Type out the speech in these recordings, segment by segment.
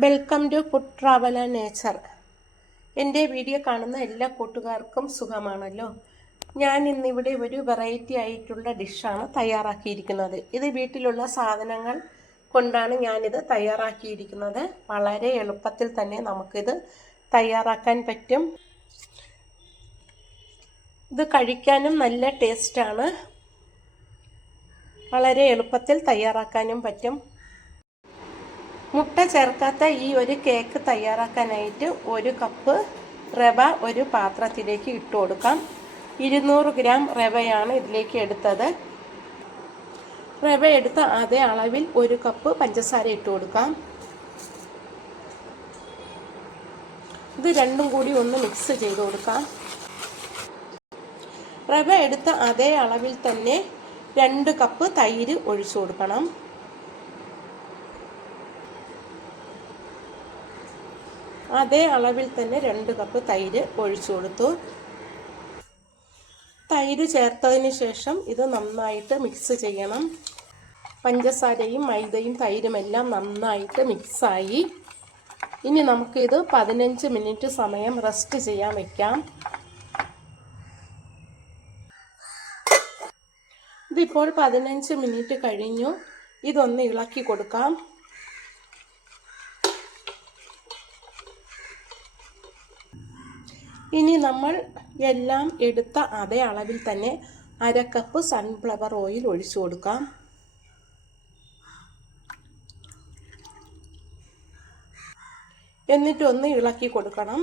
Welcome to food travel and nature എന്റെ video കാണുന്ന എല്ലാ കൂട്ടുകാർക്കും സുഖമാണല്ലോ. ഞാൻ ഇന്നിവിടെ ഒരു വെറൈറ്റി ആയിട്ടുള്ള ഡിഷാണ് തയ്യാറാക്കിയിരിക്കുന്നത്. ഇത് വീട്ടിലുള്ള സാധനങ്ങൾ കൊണ്ടാണ് ഞാനിത് തയ്യാറാക്കിയിരിക്കുന്നത്. വളരെ എളുപ്പത്തിൽ തന്നെ നമുക്കിത് തയ്യാറാക്കാൻ പറ്റും. ഇത് കഴിക്കാനും നല്ല ടേസ്റ്റാണ് വളരെ എളുപ്പത്തിൽ തയ്യാറാക്കാനും പറ്റും. മുട്ട ചേർക്കാത്ത ഈ ഒരു കേക്ക് തയ്യാറാക്കാനായിട്ട് ഒരു കപ്പ് റവ ഒരു പാത്രത്തിലേക്ക് ഇട്ട് കൊടുക്കാം. ഇരുന്നൂറ് ഗ്രാം റവയാണ് ഇതിലേക്ക് എടുത്തത്. റവ എടുത്ത അതേ അളവിൽ ഒരു കപ്പ് പഞ്ചസാര ഇട്ട് കൊടുക്കാം. ഇത് രണ്ടും കൂടി ഒന്ന് മിക്സ് ചെയ്ത് കൊടുക്കാം. റവ എടുത്ത അതേ അളവിൽ തന്നെ രണ്ട് കപ്പ് തൈര് ഒഴിച്ചു കൊടുക്കണം. അതേ അളവിൽ തന്നെ രണ്ട് കപ്പ് തൈര് ഒഴിച്ചു കൊടുത്തു. തൈര് ചേർത്തതിന് ശേഷം ഇത് നന്നായിട്ട് മിക്സ് ചെയ്യണം. പഞ്ചസാരയും മൈദയും തൈരുമെല്ലാം നന്നായിട്ട് മിക്സായി ഇനി നമുക്കിത് പതിനഞ്ച് മിനിറ്റ് സമയം റെസ്റ്റ് ചെയ്യാൻ വെക്കാം. ഇതിപ്പോൾ പതിനഞ്ച് മിനിറ്റ് കഴിഞ്ഞു. ഇതൊന്ന് ഇളക്കി കൊടുക്കാം. ഇനി നമ്മൾ എല്ലാം എടുത്ത അതേ അളവിൽ തന്നെ അര കപ്പ് സൺഫ്ലവർ ഓയിൽ ഒഴിച്ചു കൊടുക്കാം. എന്നിട്ടൊന്ന് ഇളക്കി കൊടുക്കണം.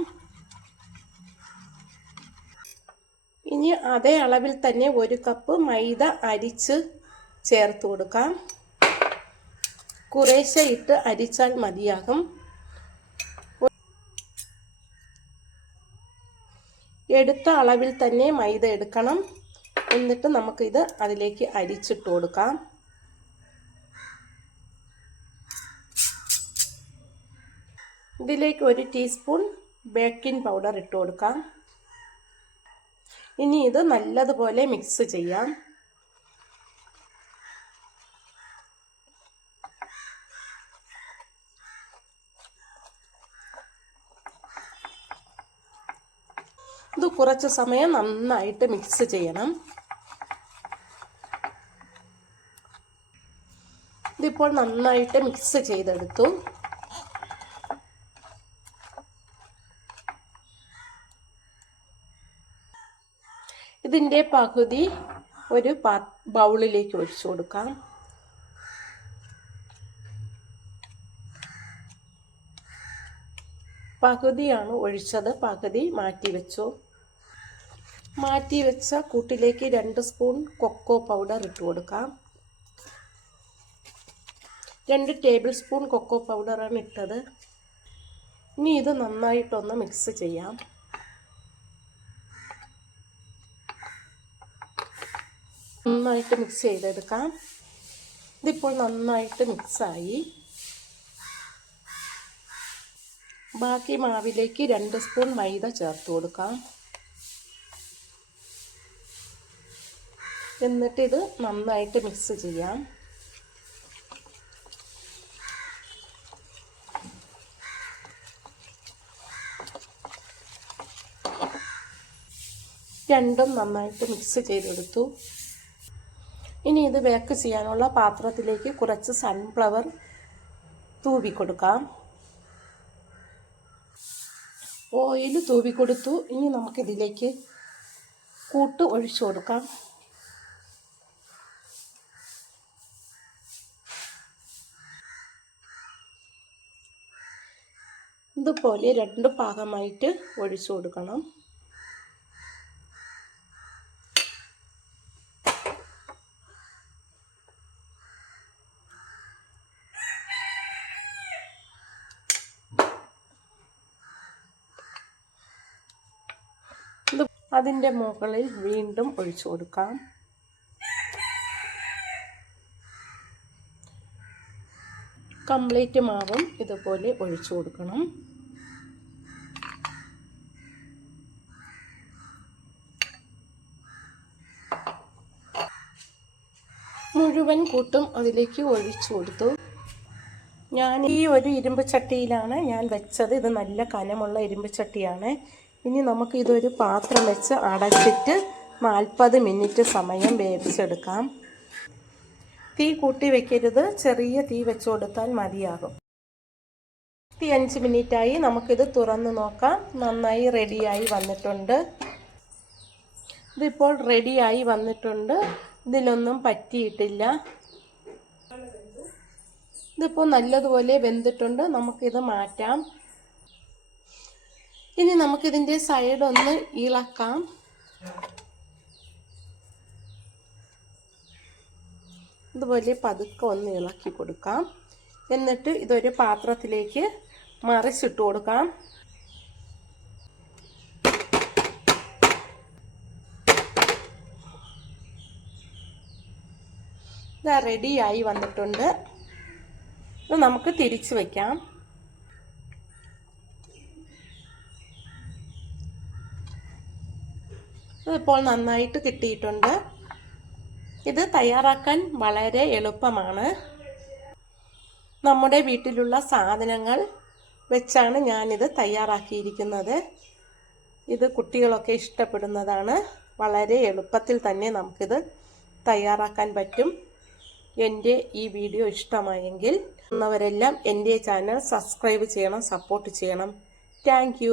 ഇനി അതേ അളവിൽ തന്നെ ഒരു കപ്പ് മൈദ അരിച്ച് ചേർത്ത് കൊടുക്കാം. കുറേശ്ശെ ഇട്ട് അരിച്ചാൽ മതിയാകും. എടുത്ത അളവിൽ തന്നെ മൈദ എടുക്കണം. എന്നിട്ട് നമുക്കിത് അതിലേക്ക് അരിച്ചിട്ട് കൊടുക്കാം. ഇതിലേക്ക് ഒരു ടീസ്പൂൺ ബേക്കിംഗ് പൗഡർ ഇട്ട് കൊടുക്കാം. ഇനി ഇത് നല്ലതുപോലെ മിക്സ് ചെയ്യാം. ഇത് കുറച്ച് സമയം നന്നായിട്ട് മിക്സ് ചെയ്യണം. ഇതിപ്പോൾ നന്നായിട്ട് മിക്സ് ചെയ്തെടുത്തു. ഇതിന്റെ പകുതി ഒരു പാ ബൗളിലേക്ക് ഒഴിച്ചു കൊടുക്കാം. പകുതിയാണ് ഒഴിച്ചത്. പകുതി മാറ്റി വെച്ചു. മാറ്റി വെച്ച കൂട്ടിലേക്ക് രണ്ട് സ്പൂൺ കൊക്കോ പൗഡർ ഇട്ട് കൊടുക്കാം. രണ്ട് ടേബിൾ സ്പൂൺ കൊക്കോ പൗഡറാണ് ഇട്ടത്. ഇനി ഇത് നന്നായിട്ടൊന്ന് മിക്സ് ചെയ്യാം. നന്നായിട്ട് മിക്സ് ചെയ്തെടുക്കാം. ഇതിപ്പോൾ നന്നായിട്ട് മിക്സായി. ബാക്കി മാവിലേക്ക് രണ്ട് സ്പൂൺ മൈദ ചേർത്ത് കൊടുക്കാം. എന്നിട്ട് ഇത് നന്നായിട്ട് മിക്സ് ചെയ്യാം. രണ്ടും നന്നായിട്ട് മിക്സ് ചെയ്തെടുത്തു. ഇനി ഇത് ബേക്ക് ചെയ്യാനുള്ള പാത്രത്തിലേക്ക് കുറച്ച് സൺഫ്ലവർ തൂവി കൊടുക്കാം. ഓയിൽ തൂവി കൊടുത്തു. ഇനി നമുക്കിതിലേക്ക് കൂട്ട് ഒഴിച്ചു കൊടുക്കാം. ഇതുപോലെ രണ്ട് ഭാഗമായിട്ട് ഒഴിച്ചു കൊടുക്കണം ഇത് അതിന്റെ മുകളിൽ വീണ്ടും ഒഴിച്ചു കൊടുക്കാം. കംപ്ലീറ്റ് മാവും ഇതുപോലെ ഒഴിച്ചു കൊടുക്കണം. മുഴുവൻ കൂട്ടും അതിലേക്ക് ഒഴിച്ചു കൊടുത്തു. ഞാൻ ഈ ഒരു ഇരുമ്പ് ചട്ടിയിലാണ് ഞാൻ വെച്ചത്. ഇത് നല്ല കനമുള്ള ഇരുമ്പ് ചട്ടിയാണ്. ഇനി നമുക്ക് ഇതൊരു പാത്രം വെച്ച് അടച്ചിട്ട് നാൽപ്പത് മിനിറ്റ് സമയം വേവിച്ചെടുക്കാം. തീ കൂട്ടി വെക്കരുത്. ചെറിയ തീ വെച്ച് കൊടുത്താൽ മതിയാകും. തീ അഞ്ച് മിനിറ്റായി നമുക്കിത് തുറന്ന് നോക്കാം. നന്നായി റെഡിയായി വന്നിട്ടുണ്ട്. ഇതിപ്പോൾ റെഡിയായി വന്നിട്ടുണ്ട്. ഇതിലൊന്നും പറ്റിയിട്ടില്ല. ഇതിപ്പോൾ നല്ലതുപോലെ വെന്തിട്ടുണ്ട്. നമുക്കിത് മാറ്റാം. ഇനി നമുക്കിതിന്റെ സൈഡ് ഒന്ന് ഇളക്കാം. ഇതുപോലെ പതുക്കെ ഒന്ന് ഇളക്കി കൊടുക്കാം. എന്നിട്ട് ഇതൊരു പാത്രത്തിലേക്ക് മറിച്ചിട്ട് കൊടുക്കാം. ഇതാ റെഡിയായി വന്നിട്ടുണ്ട്. ഇത് നമുക്ക് തിരിച്ചു വയ്ക്കാം ഇതിപ്പോൾ നന്നായിട്ട് കിട്ടിയിട്ടുണ്ട്. ഇത് തയ്യാറാക്കാൻ വളരെ എളുപ്പമാണ്. നമ്മുടെ വീട്ടിലുള്ള സാധനങ്ങൾ വെച്ചാണ് ഞാനിത് തയ്യാറാക്കിയിരിക്കുന്നത്. ഇത് കുട്ടികളൊക്കെ ഇഷ്ടപ്പെടുന്നതാണ്. വളരെ എളുപ്പത്തിൽ തന്നെ നമുക്കിത് തയ്യാറാക്കാൻ പറ്റും. എന്റെ ഈ വീഡിയോ ഇഷ്ടമായെങ്കിൽ എന്നവരെല്ലാം എന്റെ ചാനൽ സബ്സ്ക്രൈബ് ചെയ്യണം സപ്പോർട്ട് ചെയ്യണം. താങ്ക്